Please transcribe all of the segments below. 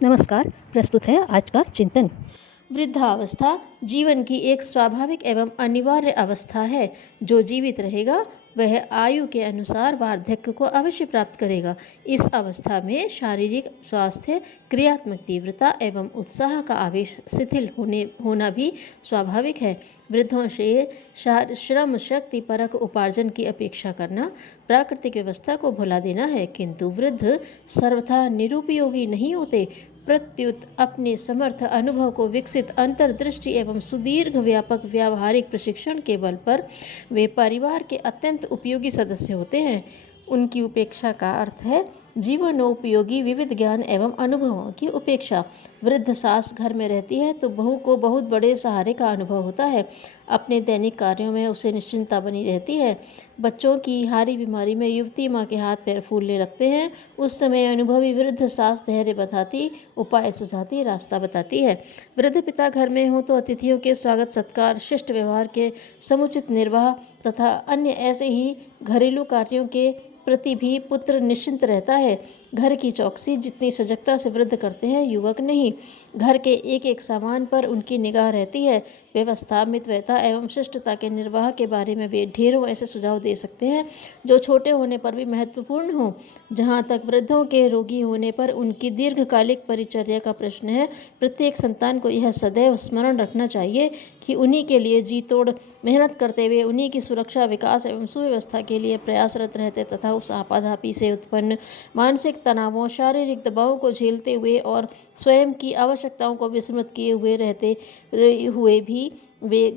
नमस्कार। प्रस्तुत है आज का चिंतन। वृद्धावस्था जीवन की एक स्वाभाविक एवं अनिवार्य अवस्था है। जो जीवित रहेगा वह आयु के अनुसार वार्धक्य को अवश्य प्राप्त करेगा। इस अवस्था में शारीरिक स्वास्थ्य, क्रियात्मक तीव्रता एवं उत्साह का आवेश शिथिल होना भी स्वाभाविक है। वृद्धों से श्रम शक्ति परक उपार्जन की अपेक्षा करना प्राकृतिक व्यवस्था को भुला देना है, किंतु वृद्ध सर्वथा निरुपयोगी नहीं होते। प्रत्युत अपने समर्थ अनुभव को विकसित अंतर्दृष्टि एवं सुदीर्घ व्यापक व्यावहारिक प्रशिक्षण के बल पर वे परिवार के अत्यंत उपयोगी सदस्य होते हैं। उनकी उपेक्षा का अर्थ है जीवनोपयोगी विविध ज्ञान एवं अनुभवों की उपेक्षा। वृद्ध सास घर में रहती है तो बहू को बहुत बड़े सहारे का अनुभव होता है। अपने दैनिक कार्यों में उसे निश्चिंतता बनी रहती है। बच्चों की हारी बीमारी में युवती माँ के हाथ पैर फूलने लगते हैं। उस समय अनुभवी वृद्ध सास धैर्य बताती, उपाय सुझाती, रास्ता बताती है। वृद्ध पिता घर में हो तो अतिथियों के स्वागत सत्कार, शिष्ट व्यवहार के समुचित निर्वाह तथा अन्य ऐसे ही घरेलू कार्यों के प्रति भी पुत्र निश्चिंत रहता है। घर की चौकसी जितनी सजगता से वृद्ध करते हैं, युवक नहीं। घर के एक एक सामान पर उनकी निगाह रहती है। व्यवस्था, मितव्ययता एवं शिष्टता के निर्वाह के बारे में वे ढेरों ऐसे सुझाव दे सकते हैं जो छोटे होने पर भी महत्वपूर्ण हो। जहाँ तक वृद्धों के रोगी होने पर उनकी दीर्घकालिक परिचर्या का प्रश्न है, प्रत्येक संतान को यह सदैव स्मरण रखना चाहिए कि उन्हीं के लिए जी तोड़ मेहनत करते हुए उन्हीं की सुरक्षा, विकास एवं सुव्यवस्था के लिए प्रयासरत रहते तथा उस आपाधापी से उत्पन्न मानसिक तनावों, शारीरिक दबावों को झेलते हुए और स्वयं की आवश्यकताओं को विस्मृत किए हुए भी वे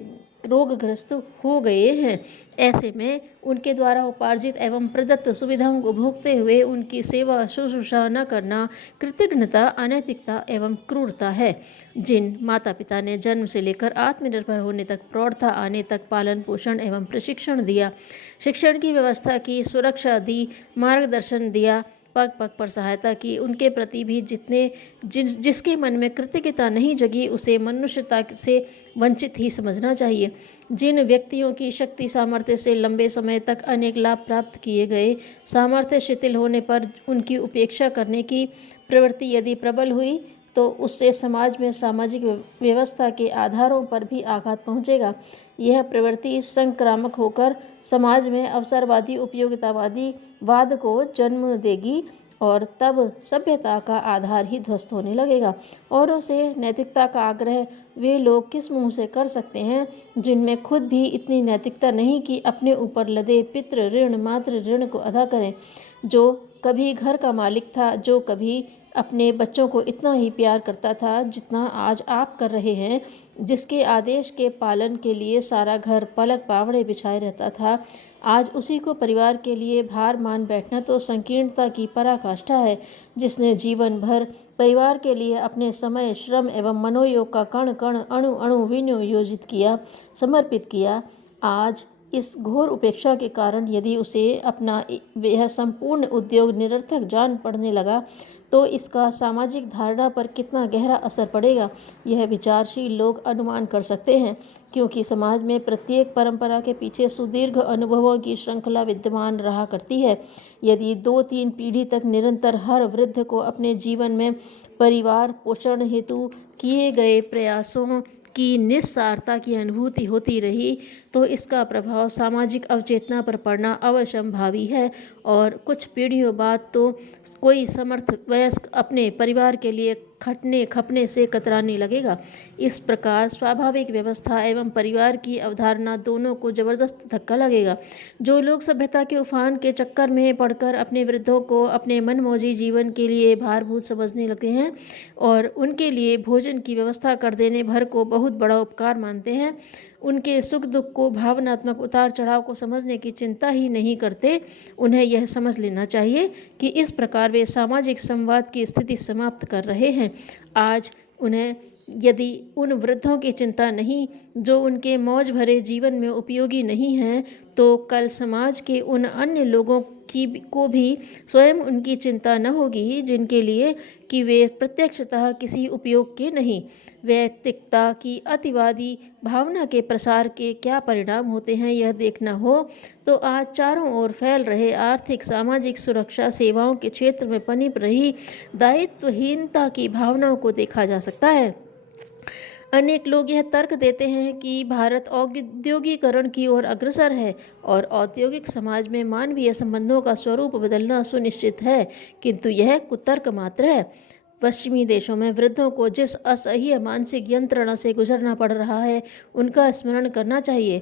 रोगग्रस्त हो गए हैं। ऐसे में उनके द्वारा उपार्जित एवं प्रदत्त सुविधाओं को भोगते हुए उनकी सेवा शुश्रूषा न करना कृतज्ञता, अनैतिकता एवं क्रूरता है। जिन माता पिता ने जन्म से लेकर आत्मनिर्भर होने तक, प्रौढ़ता आने तक पालन पोषण एवं प्रशिक्षण दिया, शिक्षण की व्यवस्था की, सुरक्षा दी, मार्गदर्शन दिया, पग पग पर सहायता की, उनके प्रति भी जिसके मन में कृतज्ञता नहीं जगी उसे मनुष्यता से वंचित ही समझना चाहिए। जिन व्यक्तियों की शक्ति सामर्थ्य से लंबे समय तक अनेक लाभ प्राप्त किए गए, सामर्थ्य शिथिल होने पर उनकी उपेक्षा करने की प्रवृत्ति यदि प्रबल हुई तो उससे समाज में सामाजिक व्यवस्था के आधारों पर भी आघात पहुंचेगा। यह प्रवृत्ति संक्रामक होकर समाज में अवसरवादी, उपयोगितावादी वाद को जन्म देगी और तब सभ्यता का आधार ही ध्वस्त होने लगेगा। औरों से नैतिकता का आग्रह वे लोग किस मुंह से कर सकते हैं जिनमें खुद भी इतनी नैतिकता नहीं कि अपने ऊपर लदे पितृ ऋण, मातृ ऋण को अदा करें। जो कभी घर का मालिक था, जो कभी अपने बच्चों को इतना ही प्यार करता था जितना आज आप कर रहे हैं, जिसके आदेश के पालन के लिए सारा घर पलक पावड़े बिछाए रहता था, आज उसी को परिवार के लिए भार मान बैठना तो संकीर्णता की पराकाष्ठा है। जिसने जीवन भर परिवार के लिए अपने समय, श्रम एवं मनोयोग का कण कण, अणु अणु विनियोजित किया, समर्पित किया, आज इस घोर उपेक्षा के कारण यदि उसे अपना यह संपूर्ण उद्योग निरर्थक जान पड़ने लगा तो इसका सामाजिक धारणा पर कितना गहरा असर पड़ेगा, यह विचारशील लोग अनुमान कर सकते हैं। क्योंकि समाज में प्रत्येक परंपरा के पीछे सुदीर्घ अनुभवों की श्रृंखला विद्यमान रहा करती है। यदि 2-3 पीढ़ी तक निरंतर हर वृद्ध को अपने जीवन में परिवार पोषण हेतु किए गए प्रयासों की निस्सारता की अनुभूति होती रही तो इसका प्रभाव सामाजिक अवचेतना पर पड़ना अवश्यंभावी है और कुछ पीढ़ियों बाद तो कोई समर्थ वयस्क अपने परिवार के लिए खटने खपने से कतराने लगेगा। इस प्रकार स्वाभाविक व्यवस्था एवं परिवार की अवधारणा दोनों को जबरदस्त धक्का लगेगा। जो लोग सभ्यता के उफान के चक्कर में पड़कर अपने वृद्धों को अपने मनमौजी जीवन के लिए भारभूत समझने लगे हैं और उनके लिए भोजन की व्यवस्था कर देने भर को बहुत बड़ा उपकार मानते हैं, उनके सुख दुख को, भावनात्मक उतार चढ़ाव को समझने की चिंता ही नहीं करते, उन्हें यह समझ लेना चाहिए कि इस प्रकार वे सामाजिक संवाद की स्थिति समाप्त कर रहे हैं। आज उन्हें यदि उन वृद्धों की चिंता नहीं जो उनके मौज भरे जीवन में उपयोगी नहीं हैं, तो कल समाज के उन अन्य लोगों को भी स्वयं उनकी चिंता न होगी जिनके लिए कि वे प्रत्यक्षतः किसी उपयोग के नहीं। वैयक्तिकता की अतिवादी भावना के प्रसार के क्या परिणाम होते हैं यह देखना हो तो आज चारों ओर फैल रहे आर्थिक सामाजिक सुरक्षा सेवाओं के क्षेत्र में पनप रही दायित्वहीनता की भावनाओं को देखा जा सकता है। अनेक लोग यह तर्क देते हैं कि भारत औद्योगिकरण की ओर अग्रसर है और औद्योगिक समाज में मानवीय संबंधों का स्वरूप बदलना सुनिश्चित है, किंतु यह कुतर्क मात्र है। पश्चिमी देशों में वृद्धों को जिस असह्य मानसिक यंत्रणा से गुजरना पड़ रहा है उनका स्मरण करना चाहिए।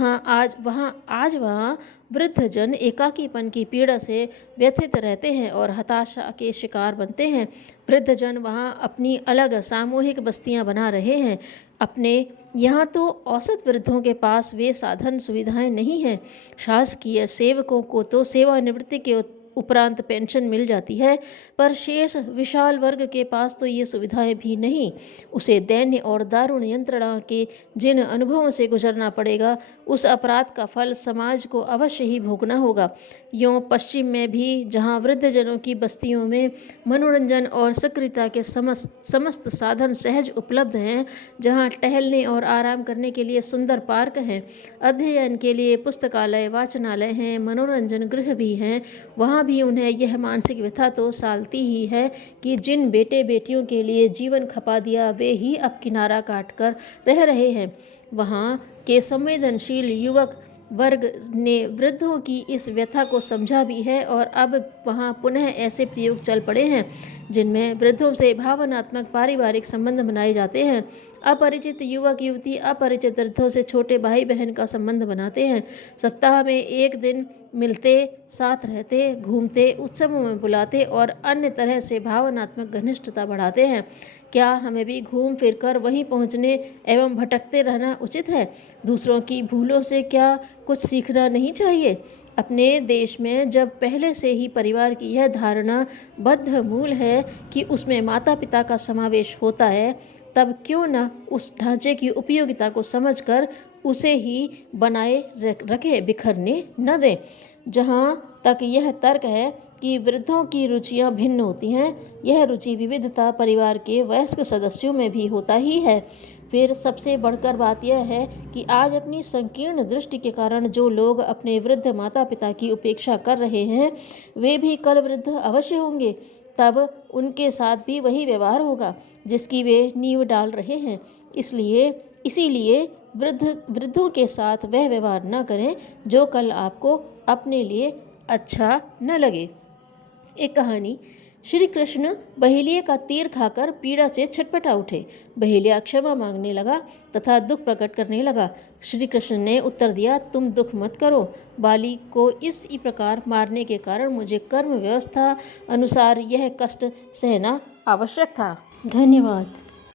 आज वहाँ वृद्धजन एकाकीपन की पीड़ा से व्यथित रहते हैं और हताशा के शिकार बनते हैं। वृद्धजन वहाँ अपनी अलग सामूहिक बस्तियाँ बना रहे हैं। अपने यहाँ तो औसत वृद्धों के पास वे साधन सुविधाएं नहीं हैं। शासकीय सेवकों को तो सेवानिवृत्ति के उपरांत पेंशन मिल जाती है, पर शेष विशाल वर्ग के पास तो ये सुविधाएं भी नहीं। उसे दैन्य और दारुण यंत्रणा के जिन अनुभवों से गुजरना पड़ेगा उस अपराध का फल समाज को अवश्य ही भोगना होगा। यूँ पश्चिम में भी जहाँ वृद्धजनों की बस्तियों में मनोरंजन और सक्रियता के समस्त साधन सहज उपलब्ध हैं, जहाँ टहलने और आराम करने के लिए सुंदर पार्क हैं, अध्ययन के लिए पुस्तकालय वाचनालय हैं, मनोरंजन गृह भी हैं, वहाँ भी उन्हें यह मानसिक व्यथा तो सालती ही है कि जिन बेटे बेटियों के लिए जीवन खपा दिया वे ही अब किनारा काट कर रह रहे हैं। वहाँ के संवेदनशील युवक वर्ग ने वृद्धों की इस व्यथा को समझा भी है और अब वहाँ पुनः ऐसे प्रयोग चल पड़े हैं जिनमें वृद्धों से भावनात्मक पारिवारिक संबंध बनाए जाते हैं। अपरिचित युवक युवती अपरिचित वृद्धों से छोटे भाई बहन का संबंध बनाते हैं। सप्ताह में एक दिन मिलते, साथ रहते, घूमते, उत्सवों में बुलाते और अन्य तरह से भावनात्मक घनिष्ठता बढ़ाते हैं। क्या हमें भी घूम फिर कर वहीं पहुंचने एवं भटकते रहना उचित है? दूसरों की भूलों से क्या कुछ सीखना नहीं चाहिए? अपने देश में जब पहले से ही परिवार की यह धारणा बद्धमूल है कि उसमें माता पिता का समावेश होता है, तब क्यों न उस ढांचे की उपयोगिता को समझकर उसे ही बनाए रखें, बिखरने न दें। जहाँ तक यह तर्क है कि वृद्धों की रुचियाँ भिन्न होती हैं, यह रुचि विविधता परिवार के वयस्क सदस्यों में भी होता ही है। फिर सबसे बढ़कर बात यह है कि आज अपनी संकीर्ण दृष्टि के कारण जो लोग अपने वृद्ध माता पिता की उपेक्षा कर रहे हैं वे भी कल वृद्ध अवश्य होंगे। तब उनके साथ भी वही व्यवहार होगा जिसकी वे नींव डाल रहे हैं। इसीलिए वृद्धों के साथ वह व्यवहार न करें जो कल आपको अपने लिए अच्छा न लगे। एक कहानी। श्री कृष्ण बहेलिये का तीर खाकर पीड़ा से छटपटा उठे। बहेलिया क्षमा मांगने लगा तथा दुख प्रकट करने लगा। श्री कृष्ण ने उत्तर दिया, तुम दुख मत करो। बाली को इसी प्रकार मारने के कारण मुझे कर्म व्यवस्था अनुसार यह कष्ट सहना आवश्यक था। धन्यवाद।